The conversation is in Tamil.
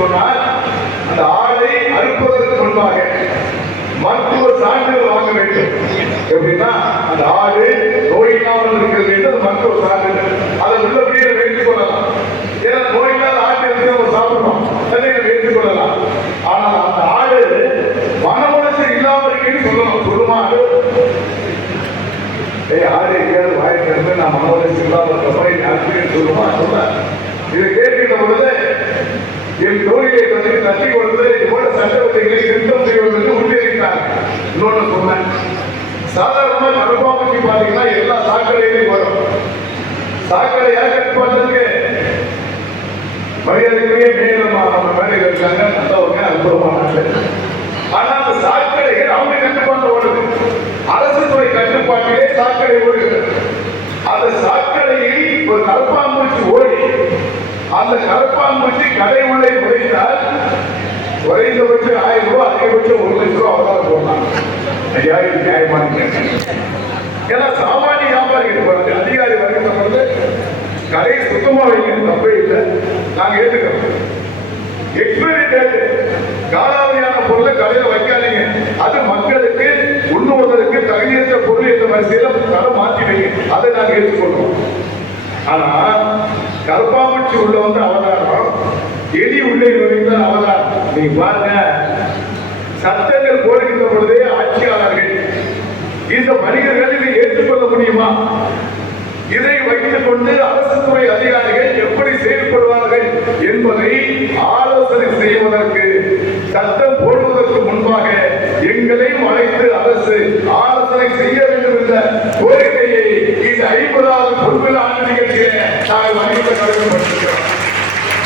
சொன்னால் அந்த ஆடை அறுப்பதற்கு முன்பாக மருத்துவ சான்றிதழ் வாங்க வேண்டும். எப்படின்னா அந்த ஆடு நோய் இல்லாமல் இருக்கிறது என்று அந்த மருத்துவ சான்றிதழ். அதை உள்ள வீடு வைத்துக் கொள்ளலாம். ஏன்னா நோய் இல்லாத ஆட்டு இருந்து நம்ம சாப்பிடணும். சென்னையில வைத்துக் கொள்ளலாம். ஆனால் அந்த ஆடு மன உளைச்சல் இல்லாமல் இருக்குன்னு சொல்லணும். சொல்லுமா ஆடு? ஏய் ஆடு எங்கேயாவது வாய்ப்பு இருந்து நான் மன உளைச்சல் இல்லாமல் இருக்கப்ப என் சொல்லுமா? சொல்ல. இதை கேட்கின்ற பொழுது என் தோழியை வந்து தட்டி கொடுத்து இது போல சட்டவத்தைகளை திருத்தம் செய்வதற்கு உறுதியளித்தார் இன்னொன்று சொன்னேன். சாதாரணமா கருப்பாம்பட்டி பாத்தீங்கன்னா எல்லா சாக்கடையிலையும் வரும். சாக்கடை யார் கட்டுப்பாட்டுக்கு மரியாதைக்குரிய மேலமாக நம்ம மேடையில் இருக்காங்க. நல்லவங்க அற்புதமான ஆனா அந்த சாக்கடைகள் அவங்க கட்டுப்பாட்டு அரசு துறை கட்டுப்பாட்டிலே சாக்கடை ஒரு அந்த கருப்பாம்பூச்சி கடை உள்ளே நுழைந்தால் குறைந்தபட்சம் ஆயிரம் ரூபாய் அதிகபட்சம் ஒரு லட்சம் ரூபாய் அவதாரம் போடலாம். ஐயா இது நியாயமான ஏன்னா சாமானிய வியாபாரிகள் பாருங்க அதிகாரி வரைக்கும் பொழுது கடையை சுத்தமா வைக்கிறது தப்பே இல்லை. நாங்க ஏற்றுக்கிறோம் எக்ஸ்பைரி டேட் காலாவதியான பொருளை கடையில வைக்காதீங்க. அது மக்களுக்கு உண்ணுவதற்கு தகுதியற்ற பொருள் என்ற வரிசையில தரம் மாற்றி வைங்க. அதை நாங்க ஏற்றுக்கொள்வோம் ஆனா கருப்பாம்பூச்சி உள்ள வந்து அவதாரம். எலி உள்ளே நுழைந்தால் அவதாரம். நீங்க பாருங்க. சட்டங்கள் போடுகின்ற பொழுதே ஆட்சியாளர்கள் இந்த மனிதர்கள் இதை ஏற்றுக்கொள்ள முடியுமா? இதை வைத்துக் கொண்டு அரசு துறை அதிகாரிகள் எப்படி செயல்படுவார்கள் என்பதை ஆலோசனை செய்வதற்கு Obrigado.